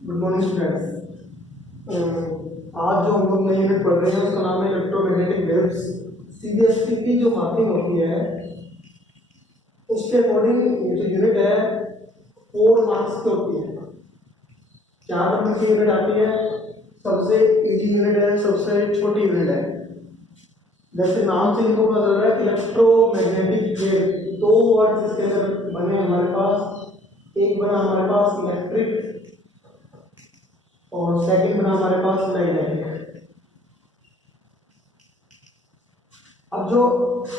Good morning students. आज जो हम लोग नई यूनिट पढ़ रहे हैं उसका नाम है इलेक्ट्रोमैग्नेटिक वेव्स। सीबीएसई की जो मार्किंग होती है उसके अकॉर्डिंग ये जो यूनिट है 4 मार्क्स की होती है। 4 नंबर की यूनिट आती है, सबसे इजी यूनिट है, सबसे छोटी यूनिट है। जैसे नाम से इनको पता चल रहा है इलेक्ट्रोमैग्नेटिक वेव, 2 वर्ड्स इसके अंदर बने हमारे पास। एक बना हमारे पास इलेक्ट्रिक और सेकंड बना हमारे पास मैग्नेटिक। अब जो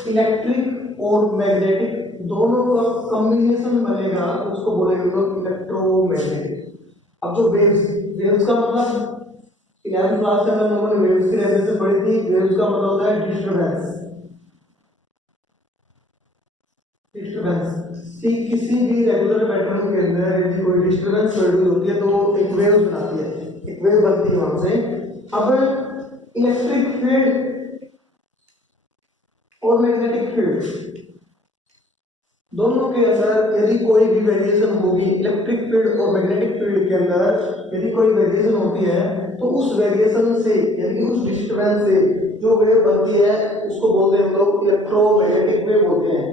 इलेक्ट्रिक और मैग्नेटिक दोनों का कॉम्बिनेशन बनेगा उसको बोलेंगे हम लोग इलेक्ट्रोमैग्नेटिक। अब जो वेव्स वेव्स का मतलब 11वीं क्लास के अंदर हम लोगों ने वेव्स की डेफिनेशन पढ़ी थी। वेव्स का मतलब होता है डिस्टरबेंस। डिस्टरबेंस किसी भी रेगुलर पैटर्न के अंदर यदि कोई डिस्टरबेंस प्रोड्यूस होती है तो एक वेव बनाती है, एक वेव बनती है वहां से। अब इलेक्ट्रिक फील्ड और मैग्नेटिक फील्ड दोनों के अंदर यदि कोई भी वेरिएशन होगी, इलेक्ट्रिक फील्ड और मैग्नेटिक फील्ड के अंदर यदि कोई वेरिएशन होती है तो उस वेरिएशन से यानी उस डिस्टरबेंस से जो वेव बनती है उसको बोलते हैं हम लोग इलेक्ट्रोमैग्नेटिक वेव बोलते हैं।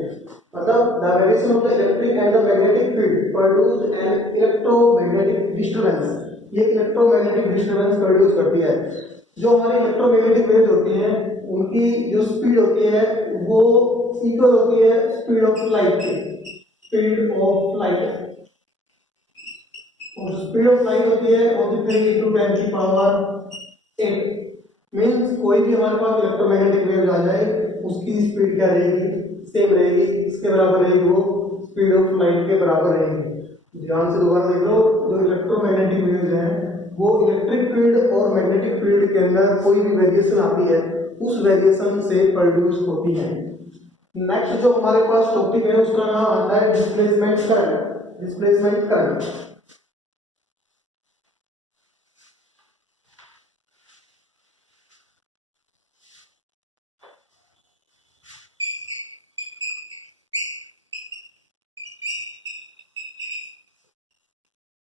मतलब the variation of the electric and the magnetic field produce an electromagnetic disturbance. ये इलेक्ट्रोमैग्नेटिक डिस्टरबेंस प्रोड्यूस करती है। जो हमारी इलेक्ट्रोमैग्नेटिक वेव होती हैं उनकी जो स्पीड होती है वो इक्वल होती है स्पीड ऑफ लाइट के। स्पीड ऑफ लाइट और स्पीड ऑफ लाइट होती है वो कितनी इनटू 10 की पावर 8। मींस कोई भी हमारे पास इलेक्ट्रोमैग्नेटिक वेव आ जाए उसकी स्पीड क्या रहेगी, सेम रहेगी, इसके बराबर रहेगी, वो स्पीड ऑफ लाइट के बराबर रहेगी। ध्यान से दोबारा देख लो, जो इलेक्ट्रोमैग्नेटिक वेव्स हैं वो इलेक्ट्रिक फील्ड और मैग्नेटिक फील्ड के अंदर कोई भी वेरिएशन आती है उस वेरिएशन से प्रोड्यूस होती है। नेक्स्ट जो हमारे पास टॉपिक है उसका नाम आता है displacement current. Displacement current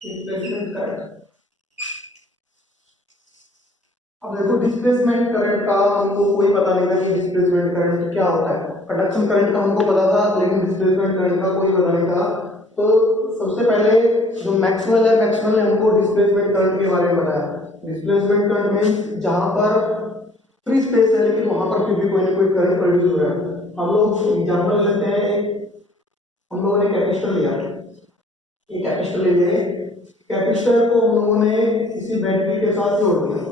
displacement current. अब देखो डिस्प्लेसमेंट करंट का हमको कोई पता नहीं था कि डिस्प्लेसमेंट करंट क्या होता है। कंडक्शन करंट का हमको पता था लेकिन डिस्प्लेसमेंट करंट का कोई पता नहीं था। तो सबसे पहले जो मैक्सवेल ने हमको डिस्प्लेसमेंट करंट के बारे में बताया। डिस्प्लेसमेंट करंट मींस जहां पर फ्री स्पेस है लेकिन वहां पर फिर भी कोई ना कोई करंट प्रोड्यूस हो रहा है। हम लोग एग्जांपल लेते हैं, हम लोगों ने कैपेसिटर लिया, एक कैपेसिटर ले लिए, कैपेसिटर को हम लोगों ने किसी बैटरी के साथ जोड़ दिया।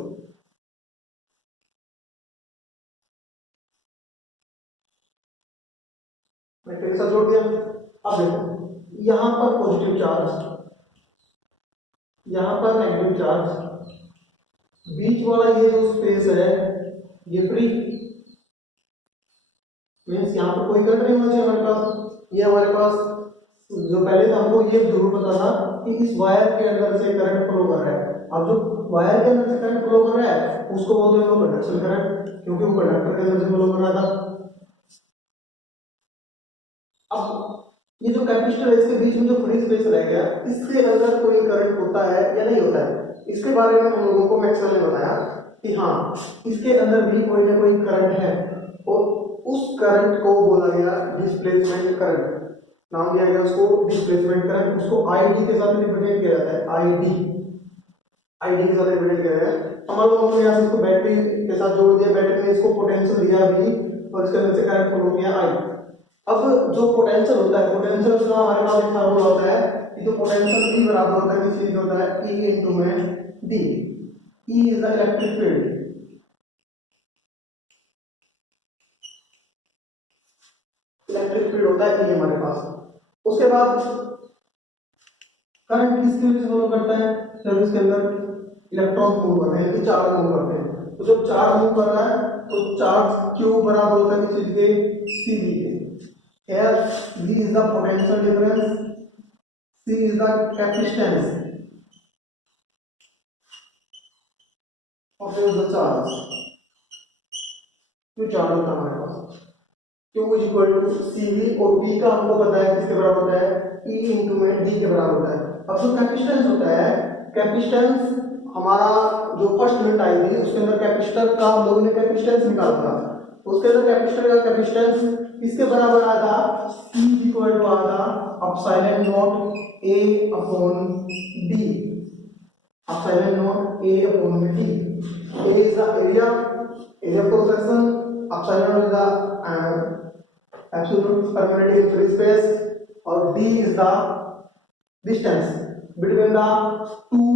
बैटरी के साथ जोड़ दिया। अब देखो यहां पर पॉजिटिव चार्ज, यहां पर नेगेटिव चार्ज, बीच वाला ये जो स्पेस है ये फ्री। मीन्स यहाँ पर कोई करंट नहीं होना चाहिए हमारे पास। ये हमारे पास जो पहले था हमको ये जरूर पता था कि इस वायर के अंदर से करंट फ्लो कर रहा है। अब जो वायर के अंदर से करंट फ्लो कर रहा है उसको बोलते हैं कंडक्शन करंट, क्योंकि वो कंडक्टर के अंदर से फ्लो कर रहा था। अब ये जो कैपेसिटर है इसके बीच में जो फ्री स्पेस रह गया इसके अंदर कोई करंट होता है या नहीं होता है, इसके बारे में हम लोगों को मैक्सवेल ने बताया कि हाँ इसके अंदर भी कोई ना कोई करंट है और उस करंट को बोला गया डिस्प्लेसमेंट करंट। नाम दिया गया उसको डिस्प्लेसमेंट करंट। उसको आईडी के साथ रिप्रेजेंट किया जाता है। आईडी के साथ रिप्रेजेंट किया जाता है। हम लोगों ने यहाँ से इसको बैटरी के साथ जोड़ दिया, बैटरी ने इसको पोटेंशियल दिया भी और इसके अंदर से करंट फ्लो किया आई। अब जो पोटेंशियल होता है, पोटेंशियल का हमारे पास एक फार्मूला होता है कि जो पोटेंशियल E बराबर होता है किस चीज का होता है, E इनटू में D। E is the electric field, electric field होता है E हमारे पास। उसके बाद करंट किसकी वजह से फ्लो करता है, जब इसके अंदर इलेक्ट्रॉन मूव करते हैं, तो चार्ज मूव करते हैं। तो जब चार्ज मूव कर रहा है तो चार्ज Q बराबर होता है किस चीज के, CV के। Here V is the potential difference, C is the capacitance और the charge। जो चार्ज होता है हमारे पास Q is equal to CV और V का हमको पता है किसके बराबर होता है, E into में D के बराबर होता है। अब जो कैपेसिटेंस होता है कैपेसिटेंस हमारा जो फर्स्ट यूनिट आई थी उसके अंदर कैपेसिटर का हम लोगों ने कैपेसिटेंस निकाला था। उसके अंदर कैपेसिटर का कैपेसिटेंस किसके बराबर आया था, C इक्वल टू आया था epsilon not A upon D, epsilon not A upon D। A is the area of cross section, epsilon is the absolute permeability in free space, और D is the distance between the two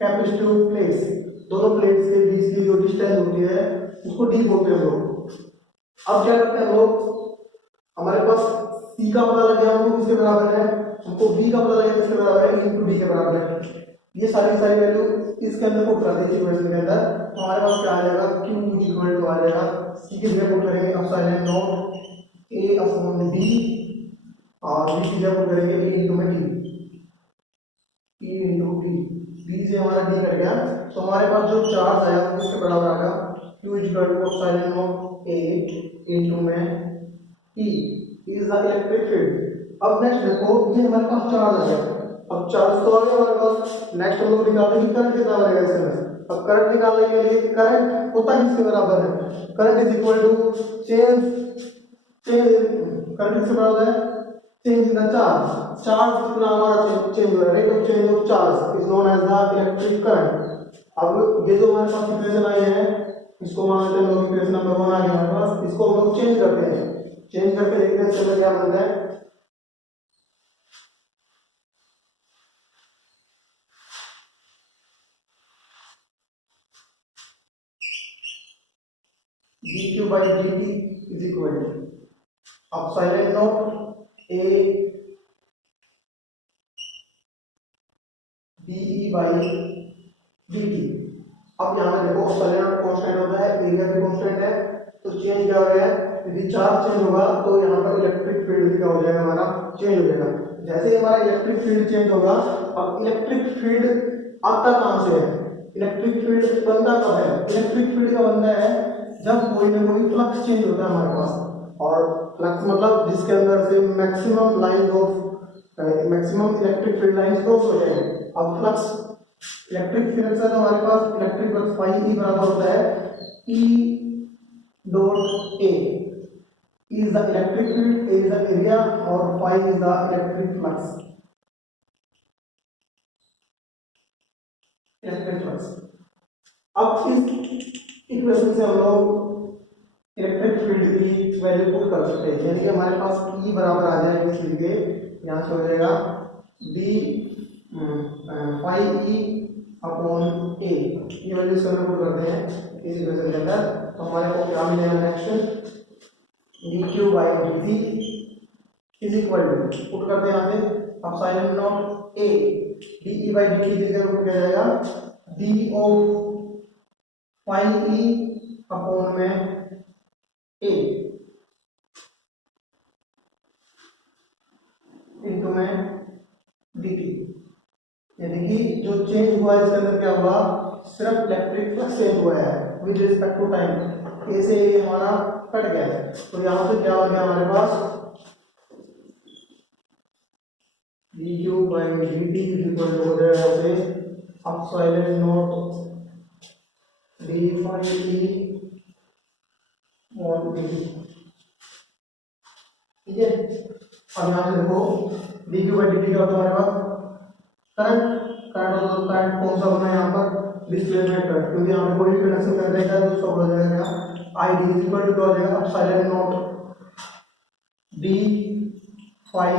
capacitive plates, दोनों plates के बीच की जो distance होती है उसको D बोलते हैं लोग। अब क्या करते हैं लोग, हमारे पास C का पता लग गया, हमको किसके बराबर है, हमको B का पता लग गया किसके बराबर है, इनटू D के बराबर है। ये सारी वैल्यू इसके अंदर पुट कर देंगे इक्वेशन के अंदर, तो हमारे पास क्या आ जाएगा, Q इक्वल टू आ जाएगा C की जगह पुट करेंगे epsilon not A upon D और B की जगह पुट करेंगे E इनटू में D, E into D, D से हमारा D कट गया, तो हमारे पास जो चार्ज आया वो किसके बराबर आ गया, Q equal to epsilon not A into में E is the electric field. अब नेक्स्ट देखो, ये हमारे पास चार्ज आ गया, अब चार्ज तो आ गया हमारे पास, नेक्स्ट हम लोग निकालते हैं कि करंट कितना बनेगा इसके अंदर। अब करंट निकालने के लिए करंट होता किसके बराबर है, current is equal to current किसके बराबर है, change in the charge. Charge कितना हमारा चेंज हो रहा है, rate of change of charge is known as the electric current. अब ये जो हमारे पास इक्वेशन आई है इसको मान लेते हैं लोग, इक्वेशन नंबर 1 आ गया हमारे पास, इसको हम लोग चेंज करते हैं, चेंज करके देखते हैं इसमें क्या बनता है। dq by dt is equal to epsilon not A dE by dt। अब यहाँ पे देखो एप्सिलॉन कांस्टेंट होता है, एरिया भी कांस्टेंट है, तो चेंज क्या हो रहा है, यदि चार्ज चेंज होगा तो यहाँ पर इलेक्ट्रिक फील्ड क्या हो जाएगा, हमारा चेंज हो जाएगा। जैसे ही हमारा इलेक्ट्रिक फील्ड चेंज होगा, अब इलेक्ट्रिक फील्ड आता कहाँ से है, इलेक्ट्रिक फील्ड बनता कब है, इलेक्ट्रिक फील्ड का बनता है जब कोई ना कोई फ्लक्स चेंज होता है हमारे पास, और फ्लक्स मतलब जिसके अंदर से maximum line of maximum electric field lines cross हो जाए। अब फ्लक्स इलेक्ट्रिक फील्ड से हमारे पास इलेक्ट्रिक फ्लक्स फाई ई बराबर होता है E dot A is the electric field, A is the area और phi is the electric flux, electric flux. अब इस इक्वेशन से हम लोग इलेक्ट्रिक फील्ड की वैल्यू पुट कर सकते हैं, यानी कि हमारे पास E बराबर आ जाएगा इस फील्ड के, यहाँ से हो जाएगा D phi E upon A, ये वैल्यू से हम पुट करते हैं इस इक्वेशन के अंदर, तो हमारे को क्या मिलेगा next, dq by dt is equal to, put करते हैं यहाँ से epsilon not A dE by dt की जगह पुट किया जाएगा D of phi E upon में A इनटू में dt, यानी कि जो चेंज हुआ है इसके अंदर क्या हुआ, सिर्फ इलेक्ट्रिक फ्लक्स चेंज हुआ है with respect to time, A से ये हमारा कट गया है, तो यहाँ से क्या हो गया हमारे पास dq by dt equal to हो जाएगा ऐसे epsilon not d phi E और dt, ठीक है। अब यहाँ से देखो dq by dt क्या होता है हमारे पास, करंट करंट कौन सा बना है यहाँ पर, डिस्प्लेसमेंट करंट, क्योंकि यहाँ पे कोई कंडक्शन कर देगा तो उसका हो जाएगा id इज इक्वल टू हो जाएगा epsilon not d phi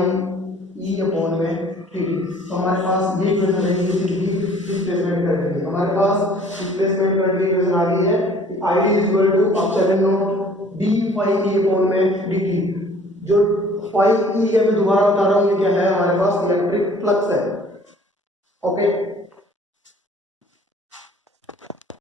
E upon में dt। तो हमारे पास ये इक्वेशन है डिस्प्लेसमेंट करंट की, हमारे पास डिस्प्लेसमेंट करंट की इक्वेशन आ रही है id is equal to epsilon not d phi E upon में dt। जो फाई E है मैं दोबारा बता रहा हूँ, ये क्या है, हमारे पास इलेक्ट्रिक फ्लक्स है, ओके।